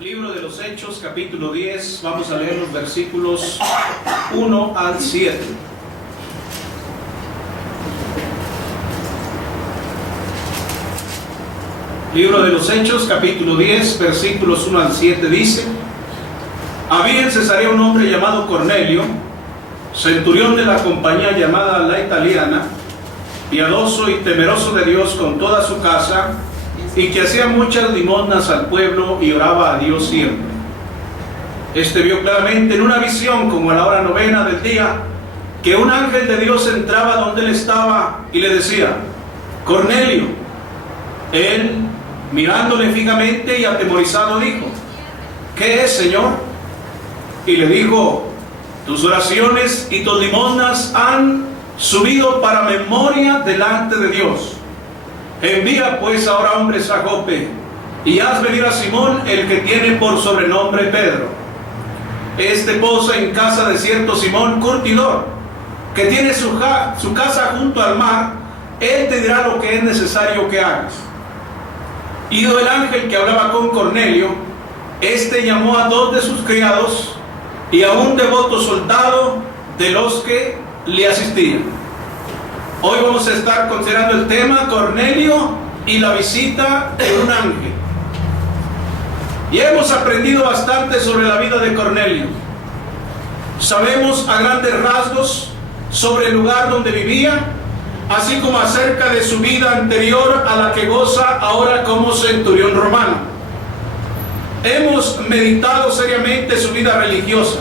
Libro de los Hechos, capítulo 10, vamos a leer los versículos 1 al 7. Libro de los Hechos, capítulo 10, versículos 1 al 7 dice: Había en Cesarea un hombre llamado Cornelio, centurión de la compañía llamada la Italiana, piadoso y temeroso de Dios con toda su casa, y que hacía muchas limosnas al pueblo y oraba a Dios siempre. Este vio claramente en una visión, como a la hora 9 del día, que un ángel de Dios entraba donde él estaba y le decía: Cornelio. Él, mirándole fijamente y atemorizado, dijo: ¿Qué es, Señor? Y le dijo: tus oraciones y tus limosnas han subido para memoria delante de Dios. Envía pues ahora hombres a Jope, y haz venir a Simón, el que tiene por sobrenombre Pedro. Este posa en casa de cierto Simón curtidor, que tiene su casa junto al mar. Él te dirá lo que es necesario que hagas. Ido el ángel que hablaba con Cornelio, este llamó a 2 de sus criados y a un devoto soldado de los que le asistían. Hoy vamos a estar considerando el tema Cornelio y la visita de un ángel. Y hemos aprendido bastante sobre la vida de Cornelio. Sabemos a grandes rasgos sobre el lugar donde vivía, así como acerca de su vida anterior a la que goza ahora como centurión romano. Hemos meditado seriamente su vida religiosa.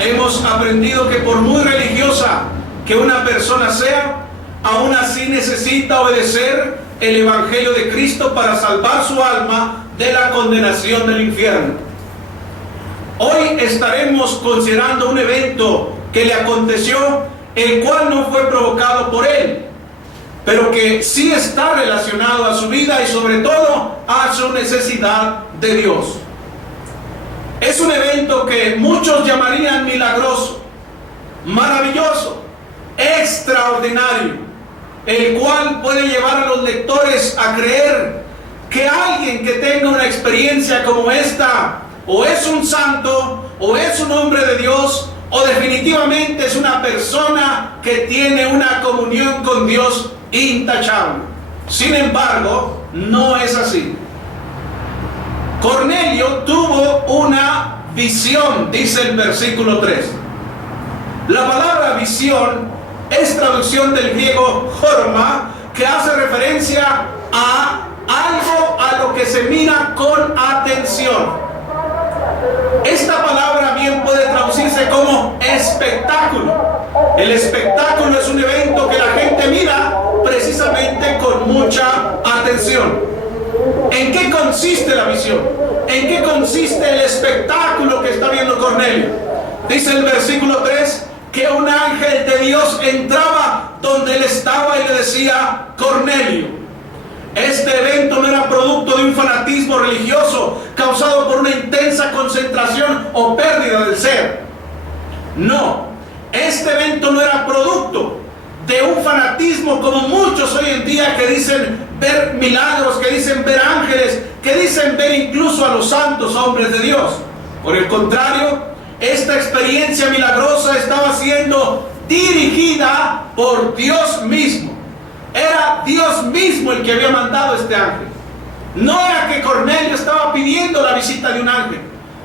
Hemos aprendido que por muy religiosa que una persona sea, aún así necesita obedecer el Evangelio de Cristo para salvar su alma de la condenación del infierno. Hoy estaremos considerando un evento que le aconteció, el cual no fue provocado por él, pero que sí está relacionado a su vida y sobre todo a su necesidad de Dios. Es un evento que muchos llamarían milagroso, maravilloso, extraordinario, el cual puede llevar a los lectores a creer que alguien que tenga una experiencia como esta o es un santo, o es un hombre de Dios, o definitivamente es una persona que tiene una comunión con Dios intachable. Sin embargo, no es así. Cornelio tuvo una visión, dice el versículo 3. La palabra visión es traducción del griego jorma, que hace referencia a algo a lo que se mira con atención. Esta palabra bien puede traducirse como espectáculo. El espectáculo es un evento que la gente mira precisamente con mucha atención. ¿En qué consiste la visión? ¿En qué consiste el espectáculo que está viendo Cornelio? Dice el versículo 3 que un ángel de Dios entraba donde él estaba y le decía: Cornelio. Este evento no era producto de un fanatismo religioso causado por una intensa concentración o pérdida del ser. No, este evento no era producto de un fanatismo como muchos hoy en día que dicen ver milagros, que dicen ver ángeles, que dicen ver incluso a los santos hombres de Dios. Por el contrario, esta experiencia milagrosa estaba siendo dirigida por Dios mismo. Era Dios mismo el que había mandado este ángel. No era que Cornelio estaba pidiendo la visita de un ángel.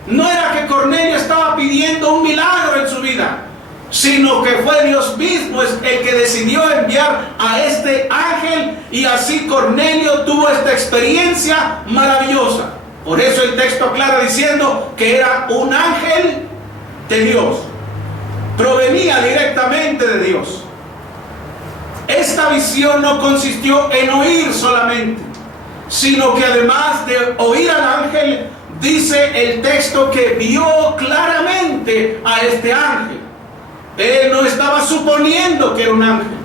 No era que Cornelio estaba pidiendo un milagro en su vida, sino que fue Dios mismo el que decidió enviar a este ángel, y así Cornelio tuvo esta experiencia maravillosa. Por eso el texto aclara diciendo que era un ángel de Dios. Provenía directamente de Dios. Esta visión no consistió en oír solamente, sino que además de oír al ángel, dice el texto que vio claramente a este ángel. Él no estaba suponiendo que era un ángel.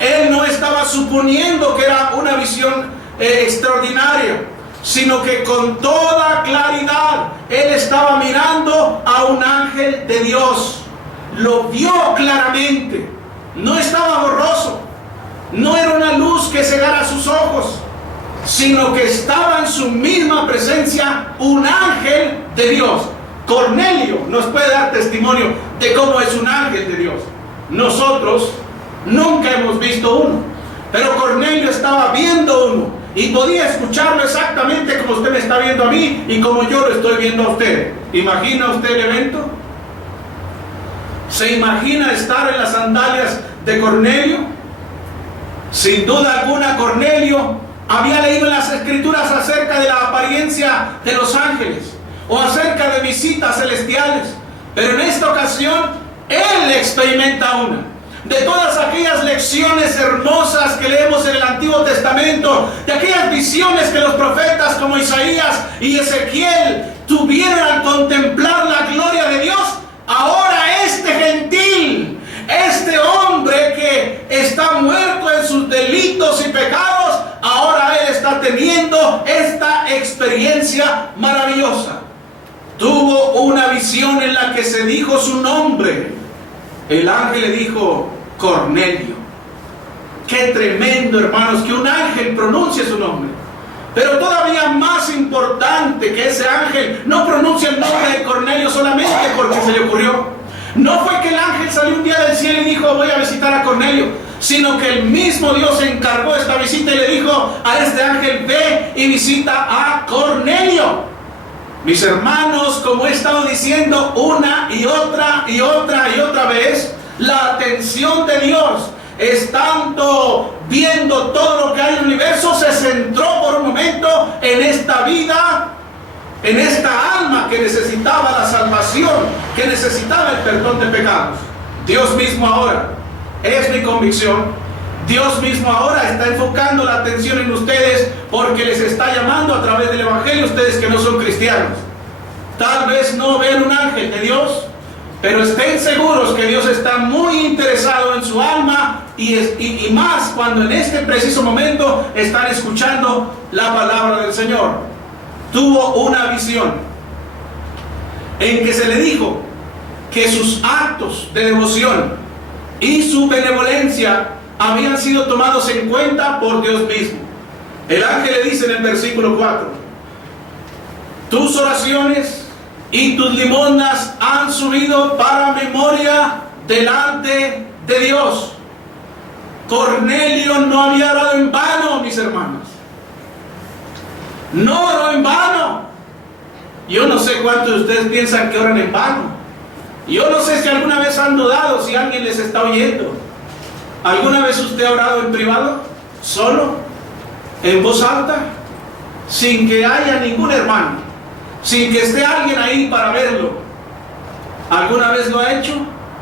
Él no estaba suponiendo que era una visión extraordinaria, sino que con toda claridad él estaba mirando a un ángel de Dios. Lo vio claramente. No estaba borroso. No era una luz que cegara sus ojos. sino que estaba en su misma presencia un ángel de Dios. Cornelio nos puede dar testimonio de cómo es un ángel de Dios. Nosotros nunca hemos visto uno, pero Cornelio estaba viendo uno y podía escucharlo exactamente como usted me está viendo a mí y como yo lo estoy viendo a usted. ¿Imagina usted el evento? ¿Se imagina estar en las sandalias de Cornelio? Sin duda alguna, Cornelio había leído en las escrituras acerca de la apariencia de los ángeles o acerca de visitas celestiales, pero en esta ocasión él experimenta una de todas aquellas lecciones hermosas que leemos en el Antiguo Testamento, de aquellas visiones que los profetas como Isaías y Ezequiel tuvieron al contemplar la gloria de Dios. Ahora este gentil, este hombre que está muerto en sus delitos y pecados, ahora él está teniendo esta experiencia maravillosa. Tuvo una visión en la que se dijo su nombre. El ángel le dijo: Cornelio. Qué tremendo, hermanos, que un ángel pronuncie su nombre. Pero todavía más importante, que ese ángel no pronuncia el nombre de Cornelio solamente porque se le ocurrió. No fue que el ángel salió un día del cielo y dijo: voy a visitar a Cornelio, sino que el mismo Dios encargó esta visita y le dijo a este ángel: ve y visita a Cornelio. Mis hermanos, como he estado diciendo una y otra y otra y otra vez, la atención de Dios, estando viendo todo lo que hay en el universo, se centró por un momento en esta vida, en esta alma que necesitaba la salvación, que necesitaba el perdón de pecados. Dios mismo ahora, es mi convicción, Dios mismo ahora está enfocando la atención en ustedes, porque les está llamando a través del Evangelio, ustedes que no son cristianos. Tal vez no vean un ángel de Dios, pero estén seguros que Dios está muy interesado en su alma y más cuando en este preciso momento están escuchando la palabra del Señor. Tuvo una visión en que se le dijo que sus actos de devoción y su benevolencia habían sido tomados en cuenta por Dios mismo. El ángel le dice en el versículo 4: tus oraciones y tus limosnas han subido para memoria delante de Dios. Cornelio no había orado en vano, mis hermanos. No oró en vano. Yo no sé cuántos de ustedes piensan que oran en vano. Yo no sé si alguna vez han dudado si alguien les está oyendo. ¿Alguna vez usted ha orado en privado? ¿Solo? ¿En voz alta? Sin que haya ningún hermano, sin que esté alguien ahí para verlo. ¿Alguna vez lo ha hecho?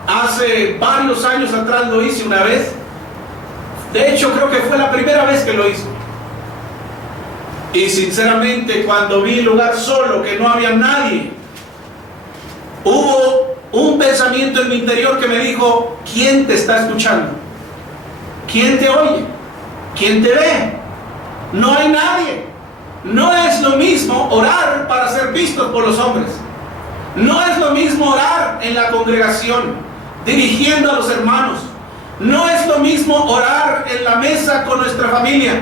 Hace varios años atrás lo hice una vez. De hecho, creo que fue la primera vez que lo hice. Y sinceramente, cuando vi el lugar solo, que no había nadie, hubo un pensamiento en mi interior que me dijo: ¿quién te está escuchando? ¿Quién te oye? ¿Quién te ve? No hay nadie. No es lo mismo orar para ser vistos por los hombres. No es lo mismo orar en la congregación, dirigiendo a los hermanos. No es lo mismo orar en la mesa con nuestra familia.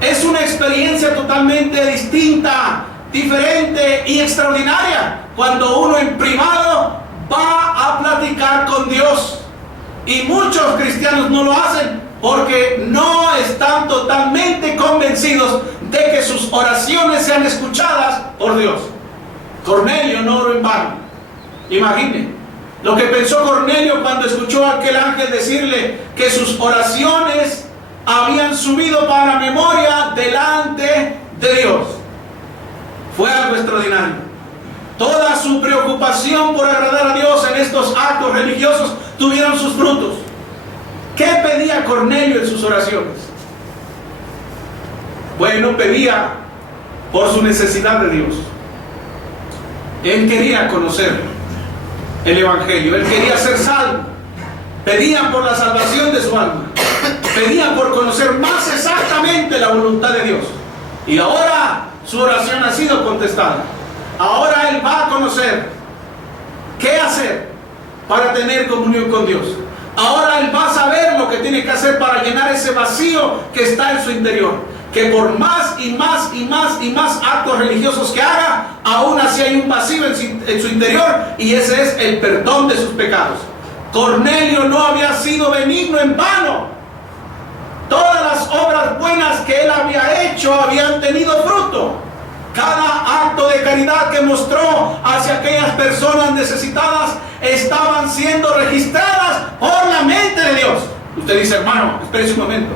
Es una experiencia totalmente distinta, diferente y extraordinaria cuando uno en privado va a platicar con Dios. Y muchos cristianos no lo hacen porque no están totalmente convencidos de que sus oraciones sean escuchadas por Dios. Cornelio no oró en vano. Imaginen lo que pensó Cornelio cuando escuchó a aquel ángel decirle que sus oraciones habían subido para memoria delante de Dios. Fue algo extraordinario. Toda su preocupación por agradar a Dios en estos actos religiosos tuvieron sus frutos. ¿Qué pedía Cornelio en sus oraciones? Bueno, pedía por su necesidad de Dios. Él quería conocer el Evangelio, él quería ser salvo. Pedía por la salvación de su alma, pedía por conocer más exactamente la voluntad de Dios. Y ahora su oración ha sido contestada. Ahora él va a conocer qué hacer para tener comunión con Dios. Ahora él va a saber lo que tiene que hacer para llenar ese vacío que está en su interior. que por más y más y más y más actos religiosos que haga, aún así hay un vacío en su interior, y ese es el perdón de sus pecados. Cornelio no había sido benigno en vano. Todas las obras buenas que él había hecho habían tenido fruto. Cada acto de caridad que mostró hacia aquellas personas necesitadas estaban siendo registradas por la mente de Dios. Usted dice, hermano, espérese un momento.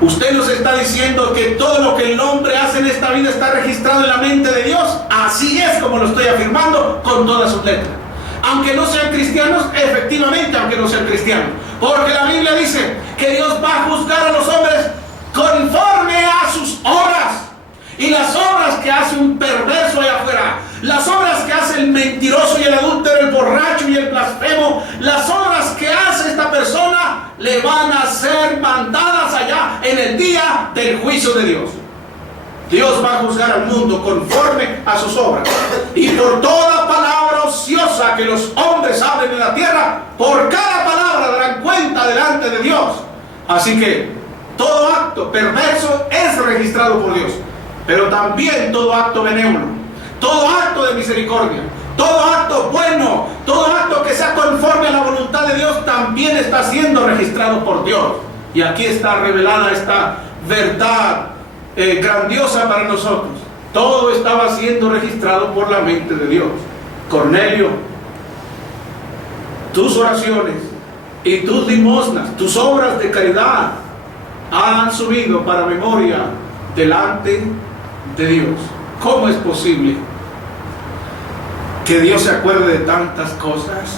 Usted nos está diciendo que todo lo que el hombre hace en esta vida está registrado en la mente de Dios. Así es como lo estoy afirmando con todas sus letras. Aunque no sean cristianos, efectivamente, aunque no sean cristianos. Porque la Biblia dice que Dios va a juzgar a los hombres conforme a sus obras. Y las obras que hace un perverso allá afuera, las obras que hace el mentiroso y el adúltero, el borracho y el blasfemo, las obras que hace esta persona le van a ser mandadas allá en el día del juicio de Dios. Dios va a juzgar al mundo conforme a sus obras. Y por toda palabra ociosa que los hombres hablen en la tierra, por cada palabra darán cuenta delante de Dios. Así que todo acto perverso es registrado por Dios. Pero también todo acto benévolo, todo acto de misericordia, todo acto bueno, todo acto que sea conforme a la voluntad de Dios también está siendo registrado por Dios. Y aquí está revelada esta verdad grandiosa para nosotros. Todo estaba siendo registrado por la mente de Dios. Cornelio, tus oraciones y tus limosnas, tus obras de caridad han subido para memoria delante de Dios. ¿Cómo es posible que Dios se acuerde de tantas cosas?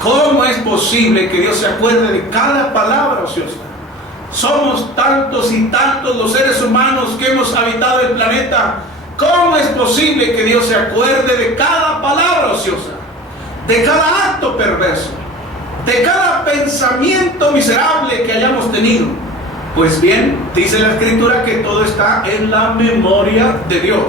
¿Cómo es posible que Dios se acuerde de cada palabra ociosa? Somos tantos y tantos los seres humanos que hemos habitado el planeta. ¿Cómo es posible que Dios se acuerde de cada palabra ociosa, de cada acto perverso, de cada pensamiento miserable que hayamos tenido? Pues bien, dice la Escritura que todo está en la memoria de Dios.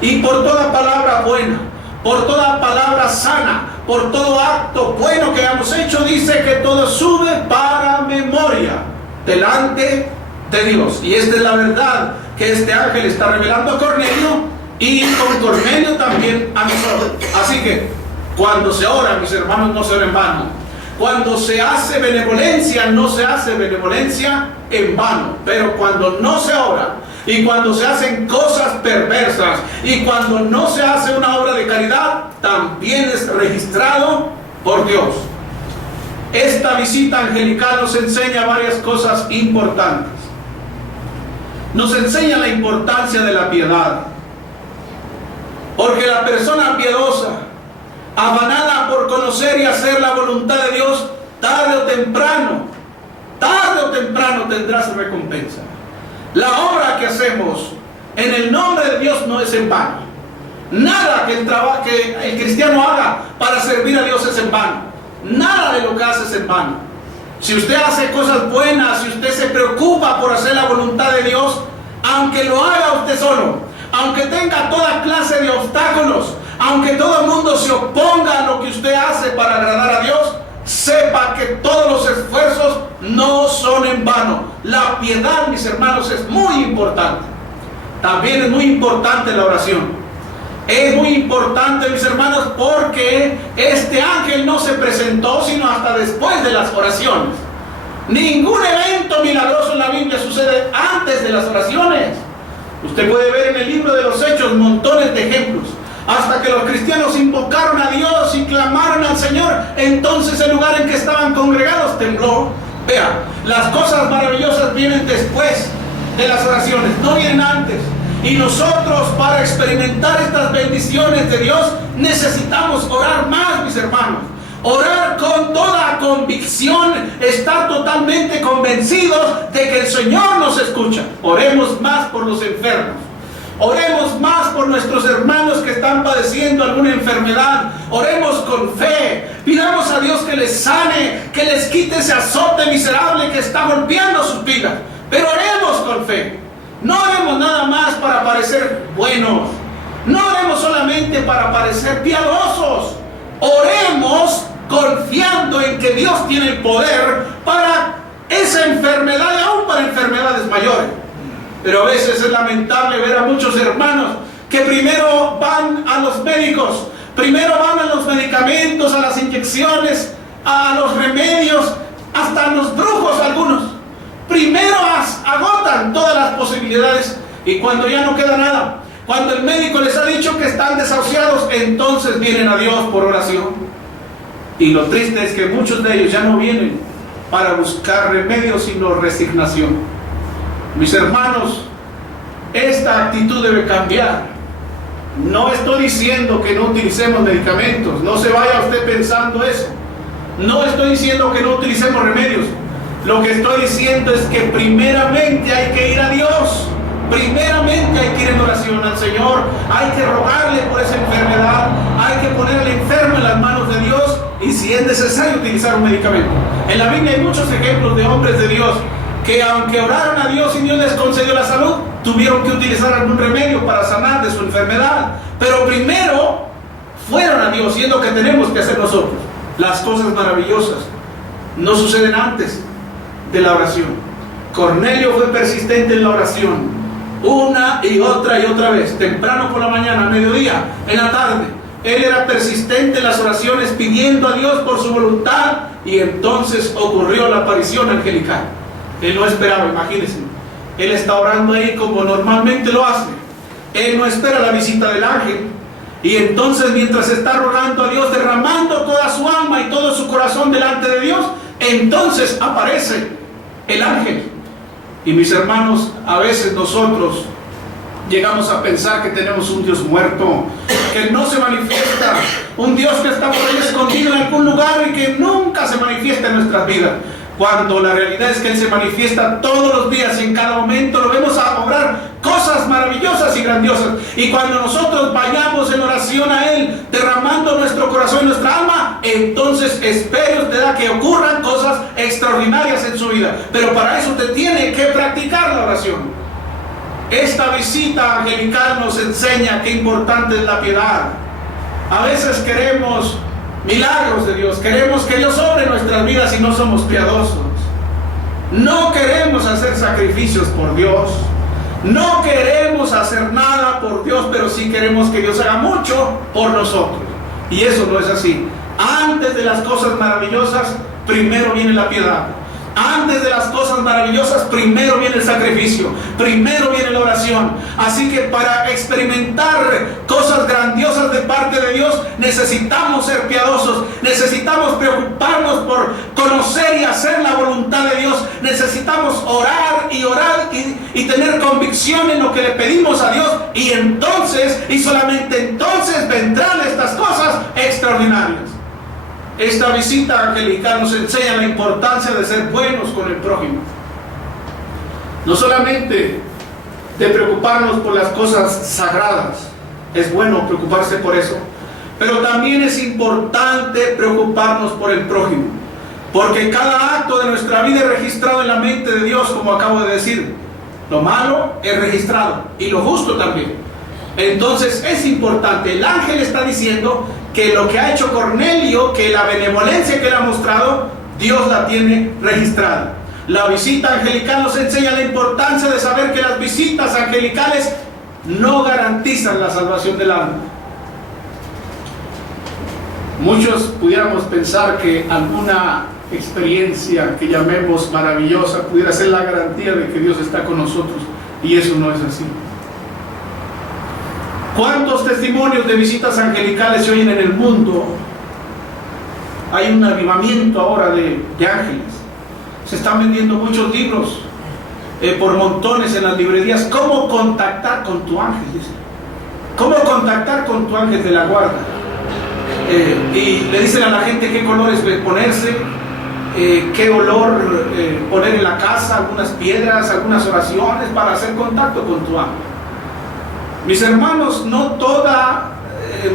Y por toda palabra buena, por toda palabra sana, por todo acto bueno que hayamos hecho, dice que todo sube para memoria delante de Dios. Y esta es la verdad que este ángel está revelando a Cornelio, y con Cornelio también a nosotros. Así que cuando se ora, mis hermanos, no se ora en vano. Cuando se hace benevolencia, no se hace benevolencia en vano. Pero cuando no se ora, y cuando se hacen cosas perversas, y cuando no se hace una obra de caridad, también es registrado por Dios. Esta visita angelical nos enseña varias cosas importantes. Nos enseña la importancia de la piedad. Porque la persona piadosa, afanada por conocer y hacer la voluntad de Dios, tarde o temprano tendrá su recompensa. La obra que hacemos en el nombre de Dios no es en vano. Nada que el cristiano haga para servir a Dios es en vano. Nada de lo que hace es en vano. Si usted hace cosas buenas, si usted se preocupa por hacer la voluntad de Dios, aunque lo haga usted solo, aunque tenga toda clase de obstáculos, aunque todo el mundo se oponga a lo que usted hace para agradar a Dios, sepa que todos los esfuerzos no son en vano. La piedad, mis hermanos, es muy importante. También es muy importante la oración. Es muy importante, mis hermanos, porque este ángel no se presentó sino hasta después de las oraciones. Ningún evento milagroso en la Biblia sucede antes de las oraciones. Usted puede ver en el libro de los Hechos montones de ejemplos. Hasta que los cristianos invocaron a Dios y clamaron al Señor, entonces el lugar en que estaban congregados tembló. Vea, las cosas maravillosas vienen después de las oraciones, no vienen antes. Y nosotros, para experimentar estas bendiciones de Dios, necesitamos orar más, mis hermanos. Orar con toda convicción, estar totalmente convencidos de que el Señor nos escucha. Oremos más por los enfermos. Oremos más por nuestros hermanos que están padeciendo alguna enfermedad. Oremos con fe. Pidamos a Dios que les sane, que les quite ese azote miserable que está golpeando sus vidas. Pero oremos con fe. No oremos nada más para parecer buenos. No oremos solamente para parecer piadosos. Oremos confiando en que Dios tiene el poder para esa enfermedad y aún para enfermedades mayores. mayores. Pero a veces es lamentable ver a muchos hermanos que primero van a los médicos, primero van a los medicamentos, a las inyecciones, a los remedios, hasta a los brujos algunos. Primero agotan todas las posibilidades y cuando ya no queda nada, cuando el médico les ha dicho que están desahuciados, entonces vienen a Dios por oración. Y lo triste es que muchos de ellos ya no vienen para buscar remedios, sino resignación. Mis hermanos, esta actitud debe cambiar. No estoy diciendo que no utilicemos medicamentos, no se vaya usted pensando eso. No estoy diciendo que no utilicemos remedios. Lo que estoy diciendo es que primeramente hay que ir a Dios. Primeramente hay que ir en oración al Señor. Hay que rogarle por esa enfermedad. Hay que poner al enfermo en las manos de Dios. Y si es necesario utilizar un medicamento. En la Biblia hay muchos ejemplos de hombres de Dios que aunque oraron a Dios y Dios les concedió la salud, tuvieron que utilizar algún remedio para sanar de su enfermedad. Pero primero fueron a Dios, y es lo que tenemos que hacer nosotros. Las cosas maravillosas no suceden antes de la oración. Cornelio fue persistente en la oración, una y otra vez, temprano por la mañana, a mediodía, en la tarde. Él era persistente en las oraciones, pidiendo a Dios por su voluntad, y entonces ocurrió la aparición angelical. Él no esperaba, imagínense. Él está orando ahí como normalmente lo hace. Él no espera la visita del ángel. Y entonces, mientras está rogando a Dios, derramando toda su alma y todo su corazón delante de Dios, entonces aparece el ángel. Y mis hermanos, a veces nosotros llegamos a pensar que tenemos un Dios muerto, que no se manifiesta, un Dios que está por ahí escondido en algún lugar y que nunca se manifiesta en nuestras vidas, cuando la realidad es que Él se manifiesta todos los días y en cada momento lo vemos a obrar cosas maravillosas y grandiosas. Y cuando nosotros vayamos en oración a Él, derramando nuestro corazón y nuestra alma, entonces espere usted a que ocurran cosas extraordinarias en su vida. Pero para eso usted tiene que practicar la oración. Esta visita angelical nos enseña qué importante es la piedad. A veces queremos milagros de Dios, queremos que Dios obre en nuestras vidas y no somos piadosos. No queremos hacer sacrificios por Dios, no queremos hacer nada por Dios, pero sí queremos que Dios haga mucho por nosotros. Y eso no es así. Antes de las cosas maravillosas, primero viene la piedad. Antes de las cosas maravillosas, primero viene el sacrificio, primero viene la oración. Así que para experimentar cosas grandiosas de parte de Dios, necesitamos ser piadosos, necesitamos preocuparnos por conocer y hacer la voluntad de Dios, necesitamos orar y tener convicción en lo que le pedimos a Dios, y entonces, y solamente entonces, vendrán estas cosas extraordinarias. Esta visita angelical nos enseña la importancia de ser buenos con el prójimo. No solamente de preocuparnos por las cosas sagradas, es bueno preocuparse por eso, pero también es importante preocuparnos por el prójimo, porque cada acto de nuestra vida es registrado en la mente de Dios, como acabo de decir. Lo malo es registrado y lo justo también. Entonces es importante. El ángel está diciendo que lo que ha hecho Cornelio, que la benevolencia que él ha mostrado, Dios la tiene registrada. La visita angelical nos enseña la importancia de saber que las visitas angelicales no garantizan la salvación del alma. Muchos pudiéramos pensar que alguna experiencia que llamemos maravillosa pudiera ser la garantía de que Dios está con nosotros, y eso no es así. ¿Cuántos testimonios de visitas angelicales se oyen en el mundo? Hay un avivamiento ahora de ángeles. Se están vendiendo muchos libros por montones en las librerías. ¿Cómo contactar con tu ángel? ¿Cómo contactar con tu ángel de la guarda? Y le dicen a la gente qué colores ponerse, qué olor poner en la casa, algunas piedras, algunas oraciones para hacer contacto con tu ángel. Mis hermanos, no toda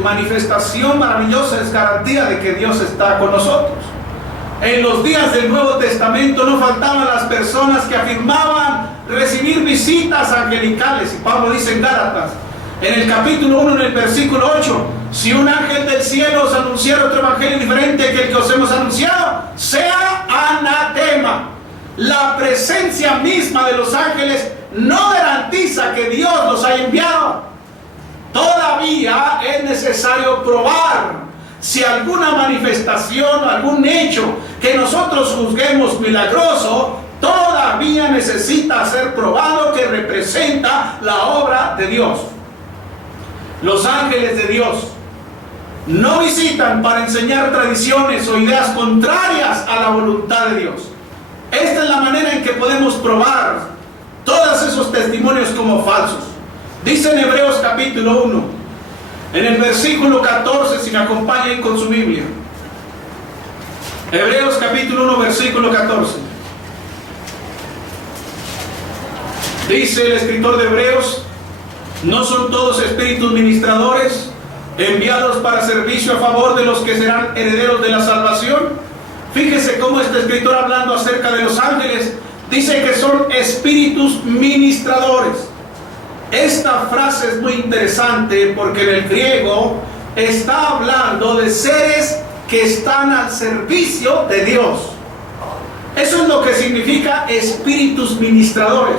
manifestación maravillosa es garantía de que Dios está con nosotros. En los días del Nuevo Testamento no faltaban las personas que afirmaban recibir visitas angelicales. Y Pablo dice en Gálatas, en el capítulo 1, en el versículo 8, si un ángel del cielo os anunciara otro evangelio diferente que el que os hemos anunciado, sea anatema. la presencia misma de los ángeles no garantiza que Dios los haya enviado. Todavía es necesario probar si alguna manifestación o algún hecho que nosotros juzguemos milagroso todavía necesita ser probado que representa la obra de Dios. Los ángeles de Dios no visitan para enseñar tradiciones o ideas contrarias a la voluntad de Dios. Esta es la manera en que podemos probar todos esos testimonios como falsos. Dice en Hebreos capítulo 1, en el versículo 14, si me acompañan con su Biblia. Hebreos capítulo 1, versículo 14. Dice el escritor de Hebreos: ¿no son todos espíritus ministradores enviados para servicio a favor de los que serán herederos de la salvación? Fíjese cómo este escritor, hablando acerca de los ángeles, dice que son espíritus ministradores. Esta frase es muy interesante porque en el griego está hablando de seres que están al servicio de Dios. Eso es lo que significa espíritus ministradores,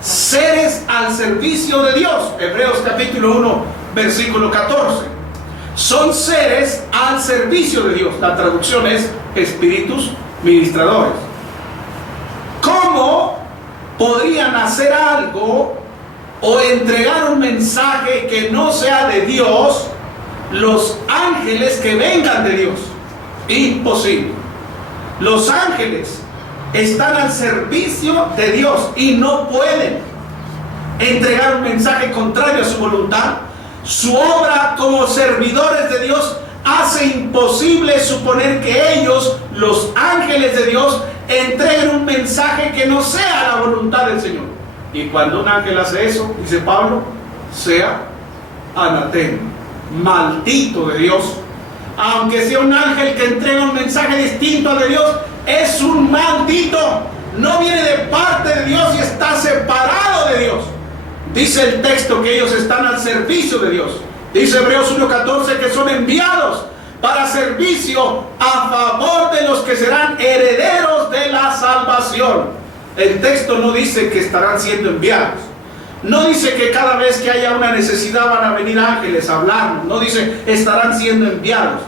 seres al servicio de Dios. Hebreos capítulo 1, versículo 14. Son seres al servicio de Dios. La traducción es espíritus ministradores. ¿Cómo podrían hacer algo o entregar un mensaje que no sea de Dios los ángeles que vengan de Dios? Imposible. Los ángeles están al servicio de Dios y no pueden entregar un mensaje contrario a su voluntad. Su obra como servidores de Dios hace imposible suponer que ellos, los ángeles de Dios, entreguen un mensaje que no sea la voluntad del Señor. Y cuando un ángel hace eso, dice Pablo, sea anatema, maldito de Dios. Aunque sea un ángel que entrega un mensaje distinto al de Dios, es un maldito. No viene de parte de Dios y está separado de Dios. Dice el texto que ellos están al servicio de Dios. Dice Hebreos 1:14 que son enviados para servicio a favor de los que serán herederos de la salvación. El texto no dice que estarán siendo enviados. No dice que cada vez que haya una necesidad van a venir ángeles a hablarnos. No dice estarán siendo enviados.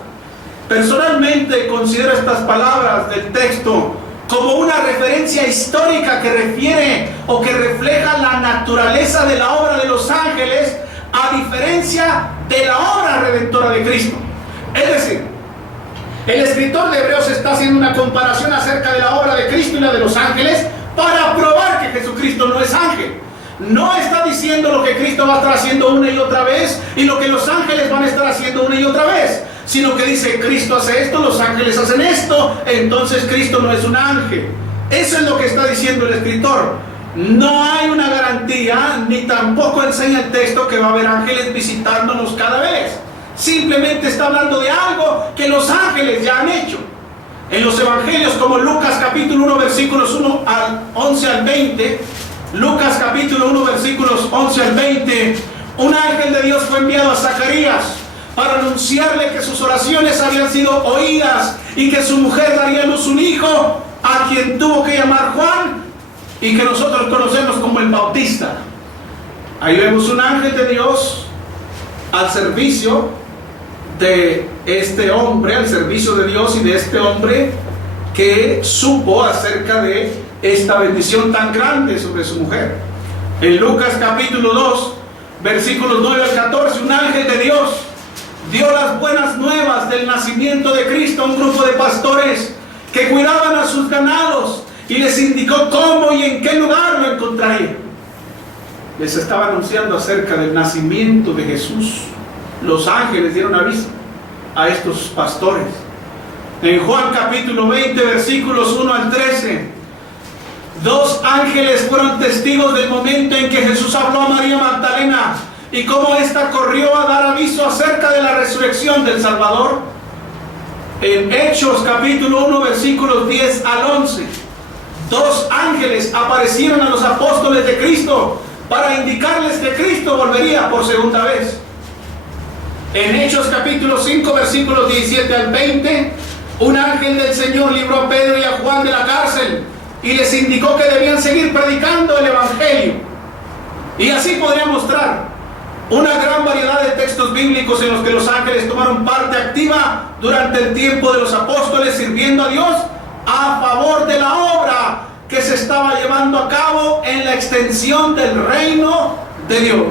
Personalmente considero estas palabras del texto como una referencia histórica que refiere o que refleja la naturaleza de la obra de los ángeles, a diferencia de la obra redentora de Cristo. Es decir, el escritor de Hebreos está haciendo una comparación acerca de la obra de Cristo y la de los ángeles para probar que Jesucristo no es ángel. No está diciendo lo que Cristo va a estar haciendo una y otra vez y lo que los ángeles van a estar haciendo una y otra vez, sino que dice: Cristo hace esto, los ángeles hacen esto, entonces Cristo no es un ángel. Eso es lo que está diciendo el escritor. No hay una garantía, ni tampoco enseña el texto que va a haber ángeles visitándonos cada vez. Simplemente está hablando de algo que los ángeles ya han hecho. En los evangelios como Lucas capítulo 1 versículos 1 al 11 al 20, Lucas capítulo 1 versículos 11 al 20, un ángel de Dios fue enviado a Zacarías para anunciarle que sus oraciones habían sido oídas y que su mujer daría a luz un hijo, a quien tuvo que llamar Juan, y que nosotros conocemos como el Bautista. Ahí vemos un ángel de Dios al servicio de este hombre, al servicio de Dios y de este hombre que supo acerca de esta bendición tan grande sobre su mujer. En Lucas capítulo 2 versículos 9 al 14, un ángel de Dios dio las buenas nuevas del nacimiento de Cristo a un grupo de pastores que cuidaban a sus ganados y les indicó cómo y en qué lugar lo encontrarían. Les estaba anunciando acerca del nacimiento de Jesús. Los ángeles dieron aviso a estos pastores. En Juan capítulo 20 versículos 1 al 13, dos ángeles fueron testigos del momento en que Jesús habló a María Magdalena y cómo ésta corrió a dar aviso acerca de la resurrección del Salvador. En Hechos capítulo 1 versículos 10 al 11, dos ángeles aparecieron a los apóstoles de Cristo para indicarles que Cristo volvería por segunda vez. En Hechos capítulo 5 versículos 17 al 20, un ángel del Señor libró a Pedro y a Juan de la cárcel y les indicó que debían seguir predicando el Evangelio. Y así podría mostrar una gran variedad de textos bíblicos en los que los ángeles tomaron parte activa durante el tiempo de los apóstoles, sirviendo a Dios a favor de la obra que se estaba llevando a cabo en la extensión del reino de Dios.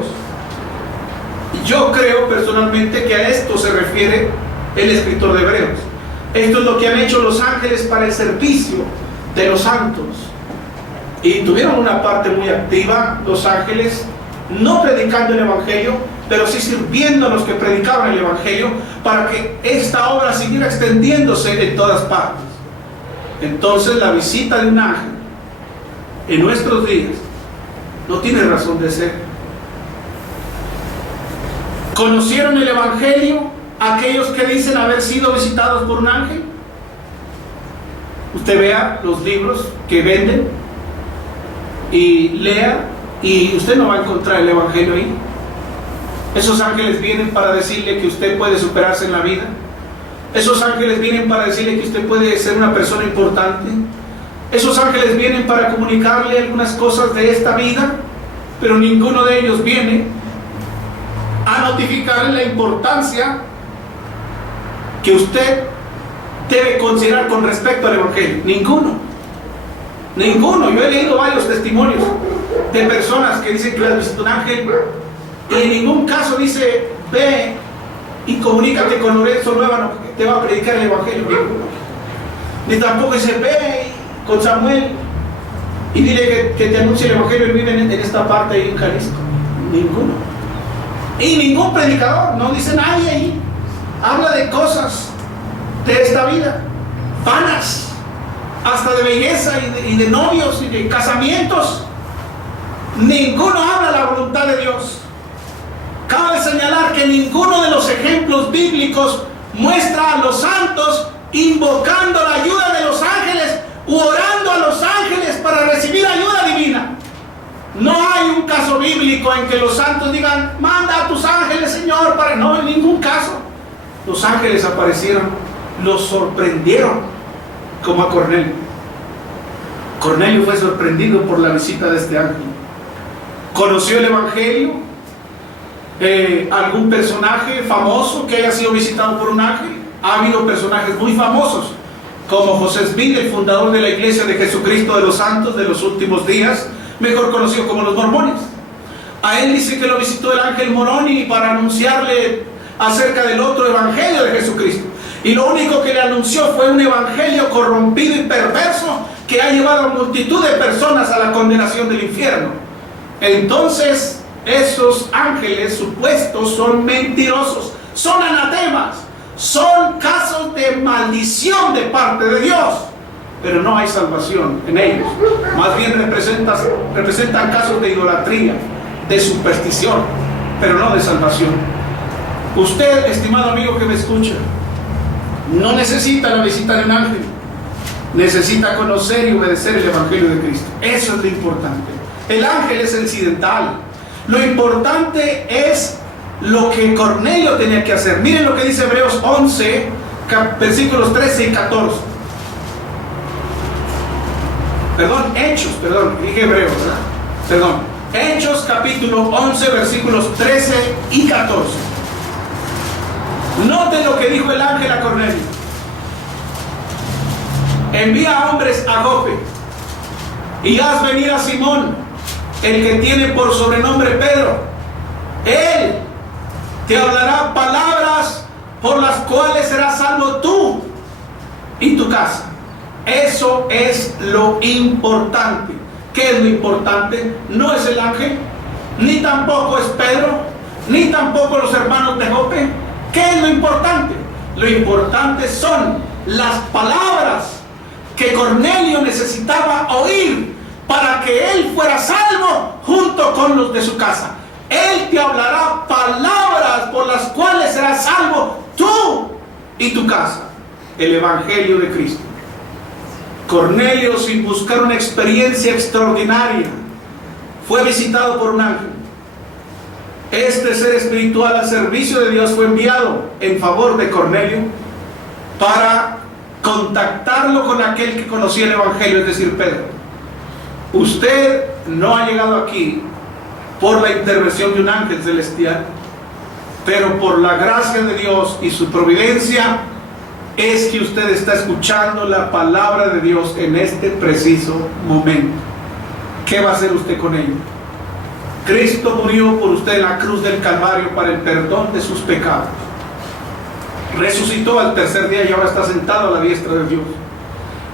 Yo creo personalmente que a esto se refiere el escritor de Hebreos. Esto es lo que han hecho los ángeles para el servicio de los santos. Y tuvieron una parte muy activa los ángeles, no predicando el Evangelio, pero sí sirviendo a los que predicaban el Evangelio, para que esta obra siguiera extendiéndose en todas partes. Entonces la visita de un ángel en nuestros días no tiene razón de ser. ¿Conocieron el Evangelio aquellos que dicen haber sido visitados por un ángel? Usted vea los libros que venden y lea, y usted no va a encontrar el Evangelio ahí. Esos ángeles vienen para decirle que usted puede superarse en la vida. Esos ángeles vienen para decirle que usted puede ser una persona importante. Esos ángeles vienen para comunicarle algunas cosas de esta vida, pero ninguno de ellos viene a notificarle la importancia que usted debe considerar con respecto al Evangelio. Ninguno. Yo he leído varios testimonios de personas que dicen que les visitó un ángel, y en ningún caso dice: ve y comunícate con Lorenzo Nueva, que te va a predicar el Evangelio. Ni tampoco dice: ve con Samuel y dile que te anuncie el Evangelio, y vive en esta parte ahí en Jalisco. Ninguno. Y ningún predicador, no dice nadie ahí, habla de cosas de esta vida, vanas, hasta de belleza y de novios y de casamientos. Ninguno habla la voluntad de Dios. Cabe señalar que ninguno de los ejemplos bíblicos muestra a los santos invocando la ayuda de los ángeles u orando a los ángeles para recibir ayuda divina. No hay un caso bíblico en que los santos digan: manda a tus ángeles, Señor, para... No, en ningún caso. Los ángeles aparecieron, los sorprendieron, como a Cornelio. Cornelio fue sorprendido por la visita de este ángel. ¿Conoció el Evangelio? ¿Algún personaje famoso que haya sido visitado por un ángel? Ha habido personajes muy famosos, como José Smith, el fundador de la Iglesia de Jesucristo de los Santos de los Últimos Días, mejor conocido como los mormones. A él dice que lo visitó el ángel Moroni para anunciarle acerca del otro evangelio de Jesucristo. Y lo único que le anunció fue un evangelio corrompido y perverso que ha llevado a multitud de personas a la condenación del infierno. Entonces, esos ángeles supuestos son mentirosos, son anatemas, son casos de maldición de parte de Dios. Pero no hay salvación en ellos. Más bien representan casos de idolatría, de superstición, pero no de salvación. Usted, estimado amigo que me escucha, no necesita la visita de un ángel. Necesita conocer y obedecer el Evangelio de Cristo. Eso es lo importante. El ángel es incidental. Lo importante es lo que Cornelio tenía que hacer. Miren lo que dice Hebreos 11, versículos 13 y 14. Dije Hebreos, ¿verdad? Hechos capítulo 11, versículos 13 y 14. Noten lo que dijo el ángel a Cornelio: envía hombres a Jope y haz venir a Simón, el que tiene por sobrenombre Pedro. Él te hablará palabras por las cuales serás salvo tú y tu casa. Eso es lo importante. ¿Qué es lo importante? No es el ángel, ni tampoco es Pedro, ni tampoco los hermanos de Jope. ¿Qué es lo importante? Lo importante son las palabras que Cornelio necesitaba oír para que él fuera salvo junto con los de su casa. Él te hablará palabras por las cuales serás salvo tú y tu casa. El Evangelio de Cristo. Cornelio, sin buscar una experiencia extraordinaria, fue visitado por un ángel. Este ser espiritual al servicio de Dios fue enviado en favor de Cornelio para contactarlo con aquel que conocía el Evangelio, es decir, Pedro. Usted no ha llegado aquí por la intervención de un ángel celestial, pero por la gracia de Dios y su providencia es que usted está escuchando la palabra de Dios en este preciso momento. ¿Qué va a hacer usted con ello? Cristo murió por usted en la cruz del Calvario para el perdón de sus pecados. Resucitó al tercer día y ahora está sentado a la diestra de Dios.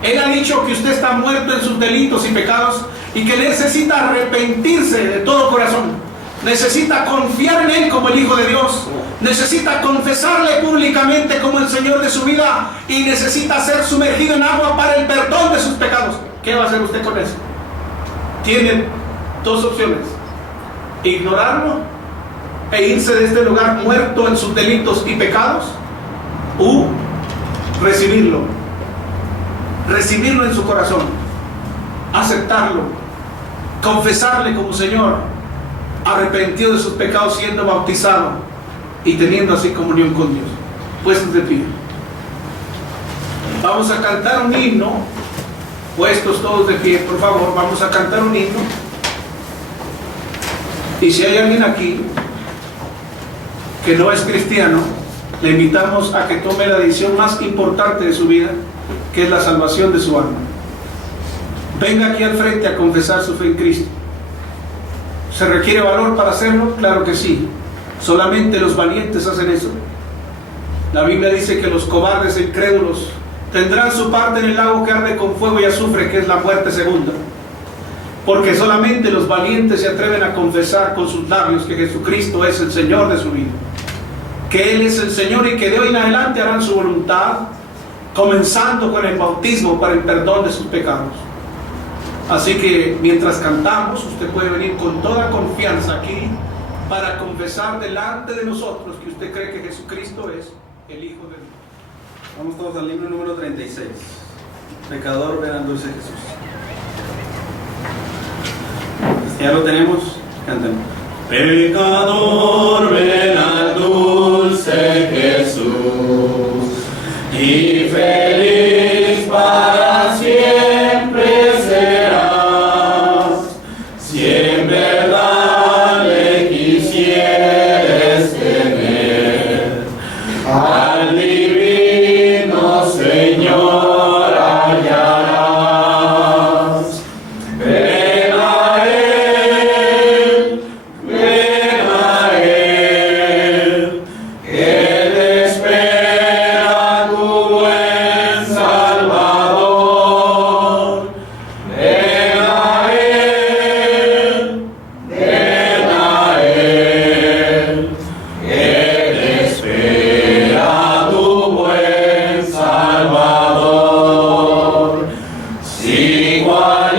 Él ha dicho que usted está muerto en sus delitos y pecados y que necesita arrepentirse de todo corazón. Necesita confiar en Él como el Hijo de Dios. Necesita confesarle públicamente como el Señor de su vida y necesita ser sumergido en agua para el perdón de sus pecados. ¿Qué va a hacer usted con eso? Tiene dos opciones: ignorarlo e irse de este lugar muerto en sus delitos y pecados, u recibirlo en su corazón, aceptarlo, confesarle como Señor, arrepentido de sus pecados, siendo bautizado y teniendo así comunión con Dios. Puestos de pie, vamos a cantar un himno. Puestos todos de pie, por favor, vamos a cantar un himno. Y si hay alguien aquí que no es cristiano, le invitamos a que tome la decisión más importante de su vida, que es la salvación de su alma. Venga aquí al frente a confesar su fe en Cristo. ¿Se requiere valor para hacerlo? Claro que sí. Solamente los valientes hacen eso. La Biblia dice que los cobardes e incrédulos tendrán su parte en el lago que arde con fuego y azufre, que es la muerte segunda. Porque solamente los valientes se atreven a confesar con sus labios que Jesucristo es el Señor de su vida, que Él es el Señor y que de hoy en adelante harán su voluntad, comenzando con el bautismo para el perdón de sus pecados. Así que mientras cantamos, usted puede venir con toda confianza aquí para confesar delante de nosotros que usted cree que Jesucristo es el Hijo de Dios. Vamos todos al libro número 36. Pecador, ven al dulce Jesús. Ya lo tenemos, cantemos. Pecador, ven al dulce Jesús, y feliz para siempre serás, si en verdad le quisieres tener, al divino Señor hallarás. Ven a Él, que te espera tu buen Salvador. Ven a Él, que te espera tu buen Salvador. Si cual